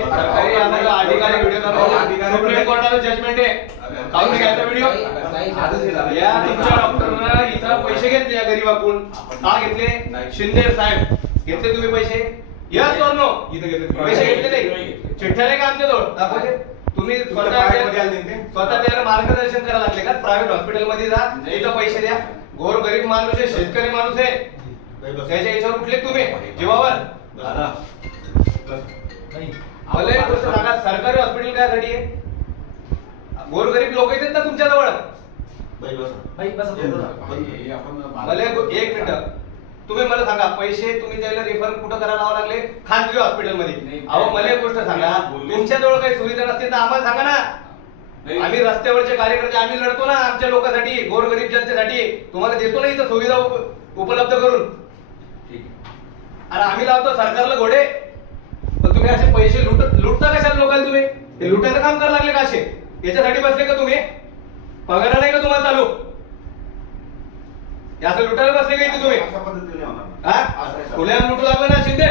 सरकारी आम्हाला अधिकारी व्हिडिओ करतो. सुप्रीम कोर्टाचं जजमेंट आहे. काढून घ्यायचा व्हिडिओ. या तुमच्या डॉक्टरना इथं पैसे घेतले या गरीबाकडून. का घेतले? शिंदे साहेब घेतले तुम्ही पैसे? यस और नो? पैसे घेतले नाही? चिठ्ठ्या नाही का आमच्याजवळ दाखवते? तुम्ही स्वतः त्याला मार्गदर्शन करायला लागले का? प्रायव्हेट हॉस्पिटल मध्ये जा, इथं पैसे द्या. गोर गरीब माणूस आहे, शेतकरी माणूस आहे, त्याच्या याच्यावर उठले तुम्ही जीवावर. मला एक गोष्ट सांगा, सरकारी हॉस्पिटल कायसाठी आहे? गोरगरीब लोक येतात ना तुमच्या जवळ. मला एक मिनिट, तुम्ही मला सांगा, पैसे तुम्ही त्याला रेफर कुठं करायला लावा लागले? खासगी हॉस्पिटल मध्ये. अहो मला एक गोष्ट सांगा, तुमच्याजवळ काही सुविधा नसतील तर आम्हाला सांगा ना. आम्ही रस्त्यावरचे कार्यकर्ते आम्ही लढतो ना आमच्या लोकांसाठी, गोरगरीब जनतेसाठी. तुम्हाला देतो ना इथं सुविधा उपलब्ध करून. आणि आम्ही लावतो सरकारला घोडे, पण तुम्ही असे पैसे लुटता कशाला लोकांना? तुम्ही ते लुटायचं काम करायला लागले का? असे याच्यासाठी बसले का तुम्ही? पगार नाही का तुम्हाला चालू? असं लुटायला बसले का इथे तुम्ही? खुल्या लुटू लागलं ना शिंदे?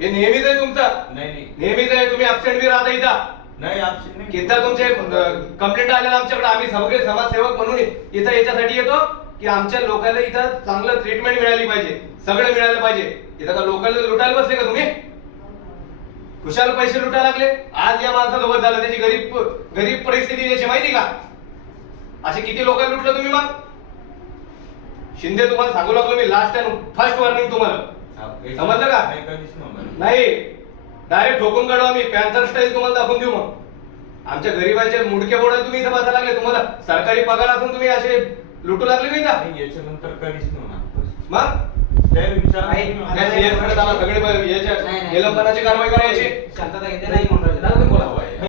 हे नेहमीच आहे तुमचं. नेहमीच आहे. तुम्ही अबसेंट बी राहता इथं. किती तुमचे कंप्लेंट आलेला आमच्याकडे. आम्ही सगळे समाजसेवक म्हणून इथं याच्यासाठी येतो की आमच्या लोकांना इथं चांगलं ट्रीटमेंट मिळाली पाहिजे, सगळं मिळालं पाहिजे. इथं का लोकांना लुटायला बसले का तुम्ही? खुशाल पैसे लुटायला लागले. आज या माणसासोबत झालं, त्याची गरीब परिस्थिती त्याची माहिती का? असे किती लोकांना लुटलं तुम्ही? मग शिंदे तुम्हाला सांगू लागलो मी, लास्ट टाइम फर्स्ट वॉर्निंग तुम्हाला. समजलं का? नाही, डायरेक्ट ठोकून काढू आम्ही. पॅन्थर स्टाईल तुम्हाला दाखवून देऊ. मग आमच्या गरीबाचे मुडके बोर्ड तुम्ही इथं बसायला लागले. तुम्हाला सरकारी पगार असून तुम्ही असे लुटू लागले का इथं? याच्यानंतर कधीच नव्हतं. मग सगळे निलंबनाची कारवाई करायची. शांतता घेते नाही म्हणून